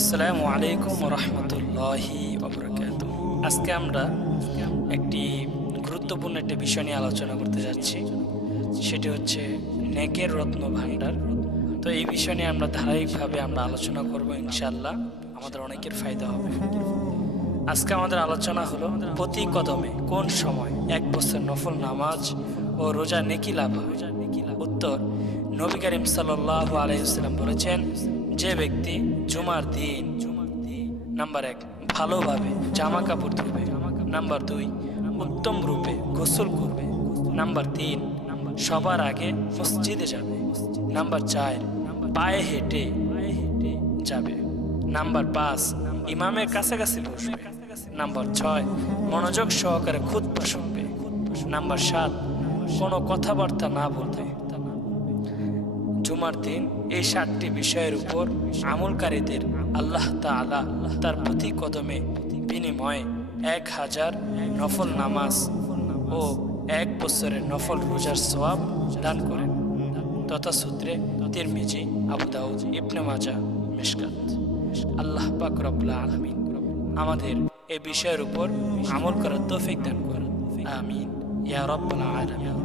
আসসালামু আলাইকুম রহমতুল্লাহি ওবরাকাতুহু। আজকে আমরা একটি গুরুত্বপূর্ণ একটি বিষয় নিয়ে আলোচনা করতে যাচ্ছি, সেটি হচ্ছে নেকের রত্ন ভাণ্ডার। তো এই বিষয় নিয়ে আমরা ধারাবাহিকভাবে আলোচনা করব, ইনশাআল্লাহ আমাদের অনেকের ফায়দা হবে। আজকে আমাদের আলোচনা হলো প্রতি কদমে কোন সময় 1 বছর নফল নামাজ ও রোজা নেকি লাভ হয়। উত্তর, নবী করিম সাল্লাল্লাহু আলাইহি ওয়াসাল্লাম বলেছেন, যে ব্যক্তি জুমার দিন নাম্বার 1 ভালোভাবে জামা কাপড় ধুবে, নাম্বার 2 উত্তম রূপে গোসল করবে, নাম্বার 3 সবার আগে মসজিদে যাবে, নাম্বার 4 পায়ে হেঁটে যাবে, নাম্বার 5 ইমামের কাছাকাছি বসবে, নাম্বার 6 মনোযোগ সহকারে খুতবা শুনবে, নাম্বার 7 কোনো কথাবার্তা না বলবে। জুমার দিন এই 7টি বিষয়ের উপর আমলকারীদের আল্লাহ তাআলা তার প্রতি কদমে বিনিময়ে 1000 নফল নামাজ ও 1 বছরের নফল রোজার সওয়াব দান করেন। তথা সূত্রে তিরমিজি, আবু দাউদ, ইবনে মাজাহ, মিশকাত। আল্লাহ পাক রব্বুল আলামিন আমাদের এই বিষয়ের উপর আমল করার তৌফিক দান করেন। আমিন ইয়া রাব্বাল আলামিন।